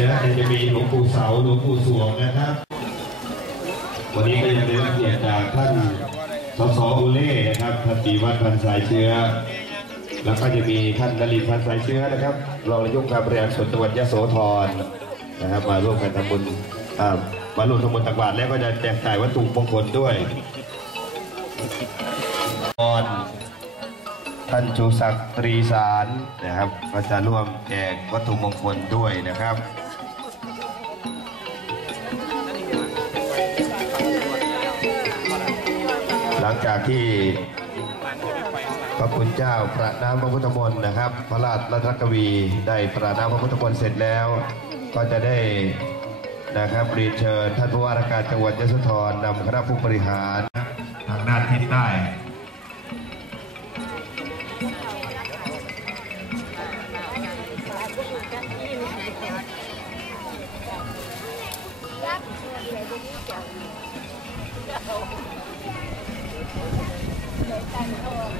ดี๋ยวจะมีหลวงปู่เสาหลวงปู่สวงนะครับ วันนี้ก็ยังได้รับเกียรติจากท่านสสอุเล่นะครับท่านตีวัดพันสายเชื้อ แล้วก็จะมีท่านนรินทร์พันสายเชื้อนะครับรองนายกการบริหารส่วนจังหวัดยโสธรนะครับมาร่วมกันทำบุญมาร่วมทำบุญตักบาตรแล้วก็จะแจกจ่ายวัตถุมงคลด้วยก่อนท่านชูศักดิ์ตรีสารนะครับก็จะร่วมแจกวัตถุมงคลด้วยนะครับ จากที่พระคุณเจ้าประนามพระพุทธมนต์นะครับ พระราชรัตนกวีได้ประนามพระพุทธมนต์เสร็จแล้ว ก็จะได้นะครับรีเชิญท่านผู้ว่าราชการจังหวัดยะโสธรนำคณะผู้บริหารทางด้านทิศใต้ พ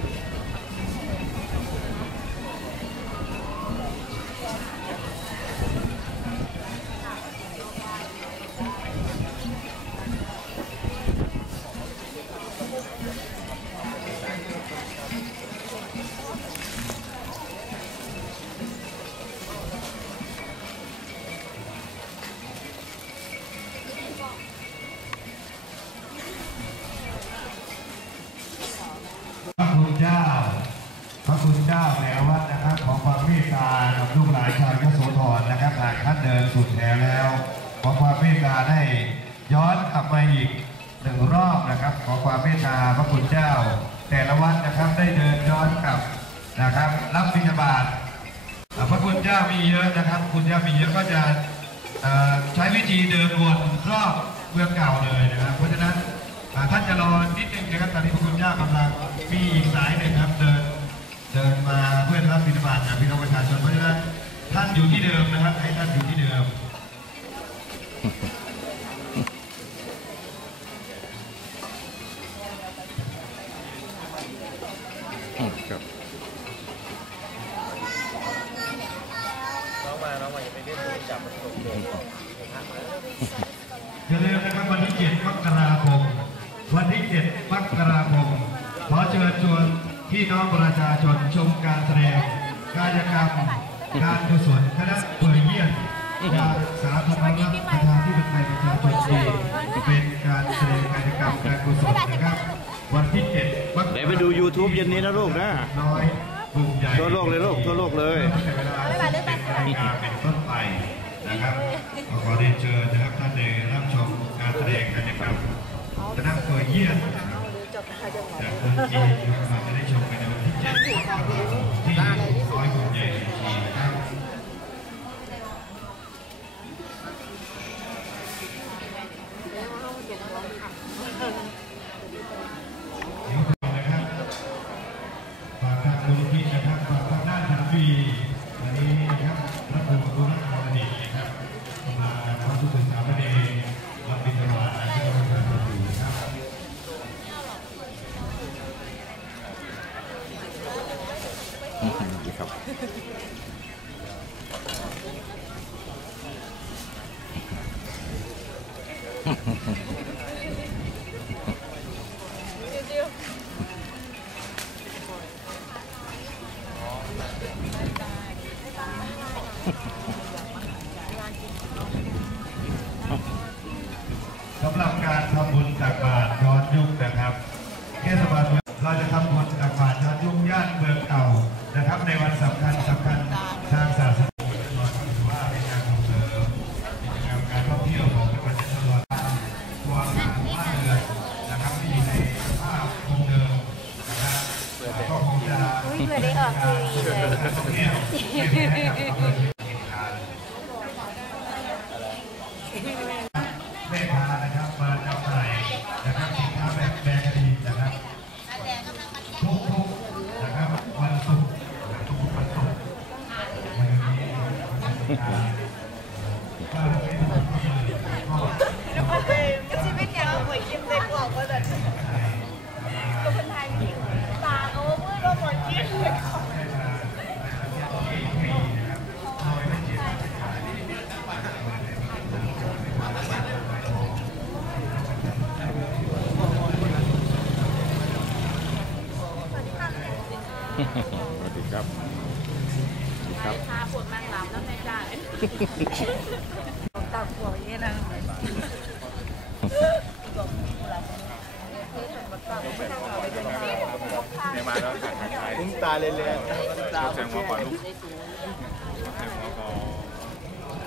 คุณเจ้าในวัดนะครับ ของความเมตตากับลูกหลานชาวยโสธรนะครับหากท่านเดินสุดแถวแล้ว ขอความเมตตาได้ย้อนกลับมาอีกหนึ่งรอบนะครับ ขอความเมตตาพระคุณเจ้า แต่ละวัดนะครับได้เดินย้อนกลับนะครับ รับบิณฑบาตพระคุณเจ้ามีเยอะนะครับ คุณเจ้ามีเยอะก็จะใช้วิธีเดินวนรอบเมืองเก่าเลยนะครับ เพราะฉะนั้นท่านจะรอนิดนึงนะครับตอนนี้พระคุณเจ้ากำลังมีอีกสายหนึ่งครับเดิน เดินมาเพื่อรับบิณฑบาตจากพี่น้องประชาชนเพราะฉะนั้นท่านอยู่ที่เดิมนะครับ ให้ท่านอยู่ที่เดิมอย่าลืมนะครับวันที่ 7 มกราคม วันที่ 7 มกราคม ขอเชิญชวน พี่น้องประชาชนชมการแสดงกายกรรมการกุศลคณะเปิดเยี่ยมจากสาธารณรัฐประชาธิปไตยประชาชนจีนเป็นการแสดงกายกรรมการกุศลนะครับ วันที่7มกราคมเดี๋ยวไปดู YouTube เย็นนี้นะลูกนะน้อยกลุ่มใหญ่ทั่วโลกเลยลูกทั่วโลกเลยตั้งแต่เวลา10นาฬิกาเป็นต้นไปนะครับขอขอเรียนเชิญนะครับท่านได้รับชมการแสดงกิจกรรมคณะเปิดเยี่ยมนะครับ จากเมืองจีนนะครับจะได้ชมกันในวันที่7มกราคมที่ร้อยกลุ่มใหญ่ บ้านเรือนนะครับที่อยู่ในภาพคงเดิมนะครับก็คงจะอุ้ยเพื่อได้ออกทีวีเลยการท่องเที่ยวไม่แพ้กับอำเภอเชียงคานแม่ค้านะครับมาจำหน่ายนะครับสินค้าแบบแบรนด์ดีนะครับ ทุกๆนะครับวันศุกร์ทุกๆวันศุกร์วันนี้วันศุกร์ก็เป็นวั ครับพาพวกนางรำแล้วไม่ได้ตับหัวอย่างนี้นะคุ้มตาเลยเลยตาแสงหัวก่อนลูกแสงหัวก่อน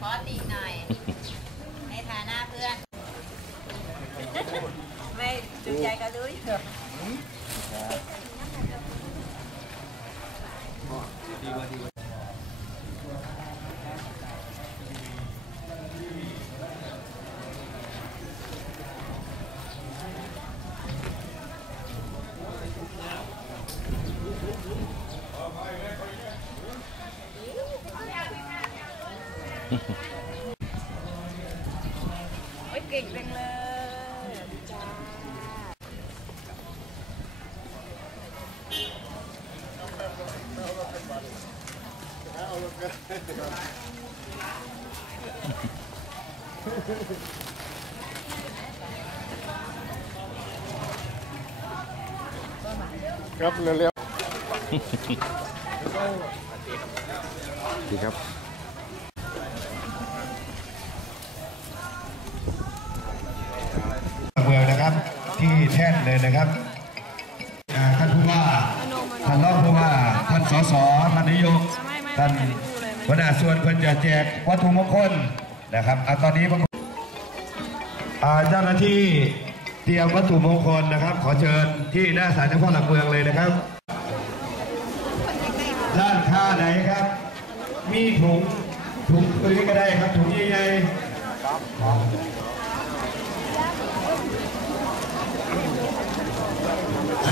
ขอตีหน่อย ในฐานะเพื่อน ไม่จุใจก็รู้อยู่ โอ้ย เก่งจังเลยจ้าครับเร็วดีครับ เลยนะครับท่านผู้ว่าท่านรองผู้ว่าท่านสสท่านนายกท่านหัวหน้าส่วนเพื่อนจะแจกวัตถุมงคลนะครับอตอนนี้อาเจ้าหน้าที่เตรียมวัตถุมงคลนะครับ ขอเชิญที่หน้าศาลเจ้าพ่อหลักเมืองเลยนะครับ ด้านข้าไหนครับ มีถุงถุงตัวนี้ก็ได้ครับถุงใหญ่ๆ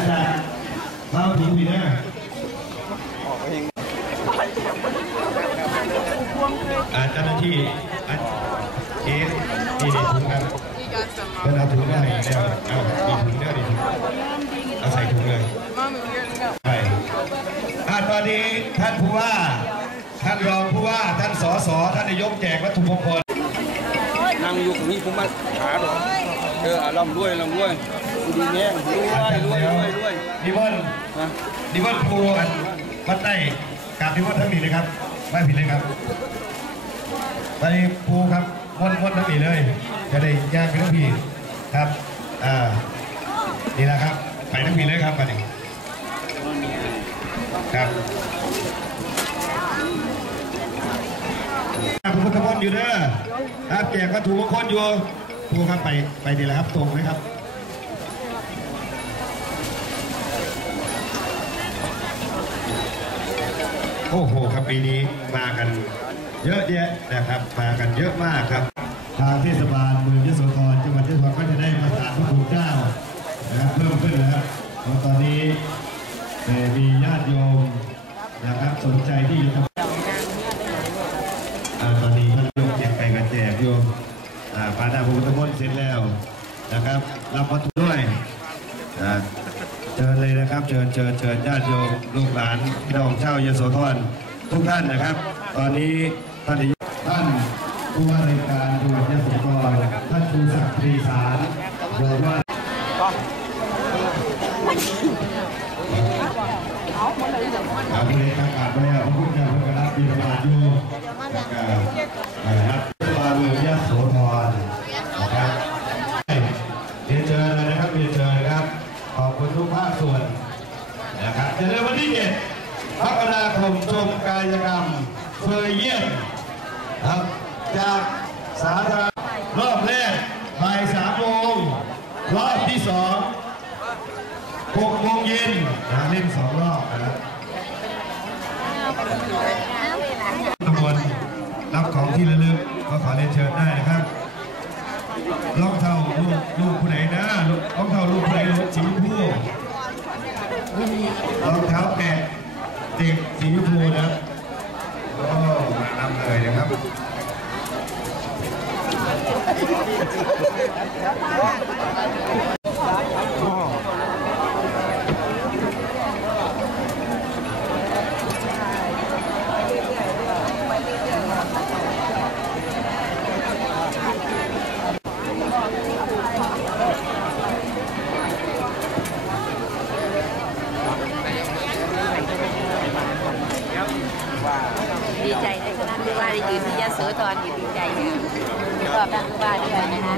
อาจารย์มาถึงปีน้าอาจาหน้าที่อาเอ๊ะนี่นี่ถุงครับเป็นเอาถุงได้แล้วเอาดีถุงได้ดีถุงเอาใส่ถุงเลยไปอ่าตอนนี้ท่านผู้ว่า ท่านรองผู้ว่า ท่านสสท่านนายกแจกวัตถุมงคลนั่งอยู่ตรงนี้ผมมาหาดอเออร่ำรวยร่ำรวย ดีแน่รวยรวยรวยรวยนิมนต์นะนิมนต์ครูอันวัดใต้กราบนิมนต์ทั้งนี้เลยครับไม่ผิดเลยครับไปครูครับวนวนทั้งนี้เลย จะได้แยกเป็นทั้งพี่ครับอ่านี่แหละครับ ไปทั้งพี่เลยครับมาดิครับพระพุทธมนต์อยู่เด้อครับแจกวัตถุมงคลอยู่ครูครับไปไปดีแล้วครับตรงไหมครับ โอ้โหครับปีนี้มากันเยอะแยะนะครับ มากันเยอะมากครับ ทางเทศบาลเมืองยโสธรจังหวัดยโสธรก็จะได้ประสานพระคุณเจ้านะครับเพิ่มขึ้นนะครับเพราะตอนนี้มีญาติโยมนะครับสนใจที่จะทำตอนนี้ท่านโยมแจกไก่กันแจกโยมอ่าปานาภูมิมนต์เสร็จแล้วนะครับรับวัตถุด้วยอ่า เชิญเลยนะครับ เชิญเชิญเชิญญาติโยมลูกหลานพี่น้องชาวยโสธรทุกท่านนะครับ ตอนนี้ท่านท่านผู้ว่าราชการจังหวัดยโสธรท่านชูศักดิ์ปรีสารบอกว่าไปเลยครับอ่านไปแล้วพระพุทธเจ้าพระกราบบิณฑบาตอยู่แล้วก็นะครับผู้ว่าเมืองยโสธรนะครับ เรียนเชิญเลยนะครับเรียนเชิญครับ ขอบคุณทุกภาคส่วนนะครับจะในวันที่เจ็ดกรกฎาคมชมกายกรรมเฟยเยี่ยมครับจากสาธารณรอบแรกบ่ายสามโมงรอบที่สองหกโมงเย็ นะเล่นสองรอบนะครับตำบลรับของที่ระลึกก็ขอเรียนเชิญได้นะครับรองเท้าลูกลูกผู้ไหนนะลูกรองเท้าลูกผู้ไหนลูกสีชมพูรองเท้าแตะเด็กสีชมพูนะครับโอ้มานำเลยนะครับ นะคะ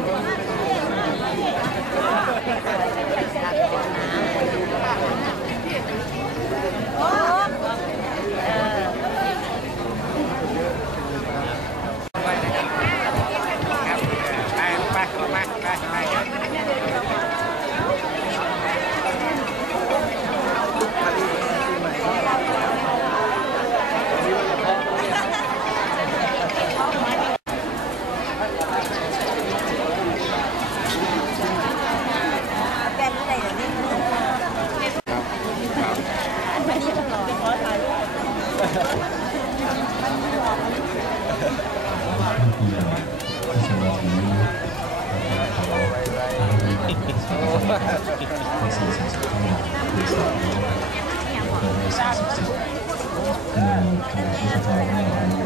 Yeah. Yeah.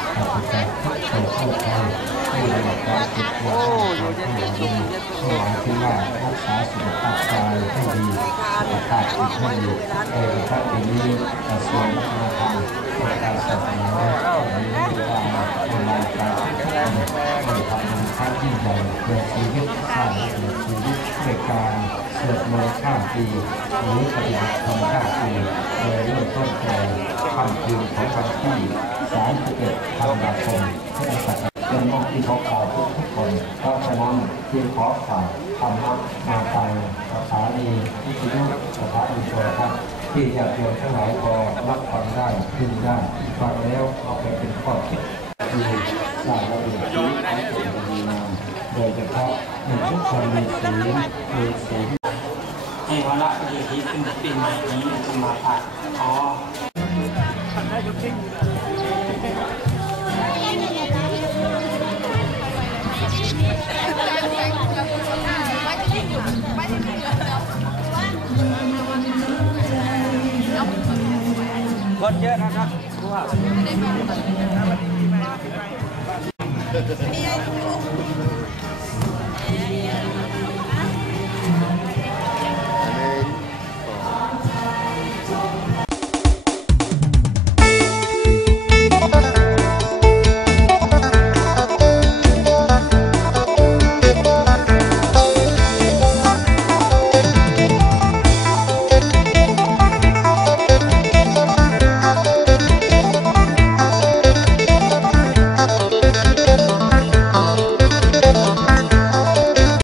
ชุ่มเย็นๆที่ว่ารักษาสุขภาพกายให้ดีสุขภาพจิตให้ดีในพระปีนี้กระทรวงวัฒนธรรมและการศาสนาได้มีความดูแลการให้ทำค่ายิ่งใหญ่เพื่อชีวิตชาติเพื่อชีวิตด้วยการสวดมนต์ข้ามปีหรือปฏิบัติธรรมข้ามปีโดยเริ่มต้นแต่ค่ำคืนของวันที่ 31ธันวาคมพุทธศักราชเป็นโลกที่เขาข่าทุกทุกคนเพราะฉะนั้นจึงขอฝากธรรมะมาไปสถานีวิทยุสถานีโทรทัศน์ที่จะโยมทั้งหลายพอรับฟังได้ขึ้นได้ฟังแล้วเอาไปเป็นข้อคิดคือสร้างระเบียบชีวิตของคนดีงามโดยเฉพาะในทุกคนมีศีลมีศีลให้วาระปฏิทินเป็นปีใหม่นี้สมาผัดขอ คนเยอะนะครับผู้ว่านี่ไง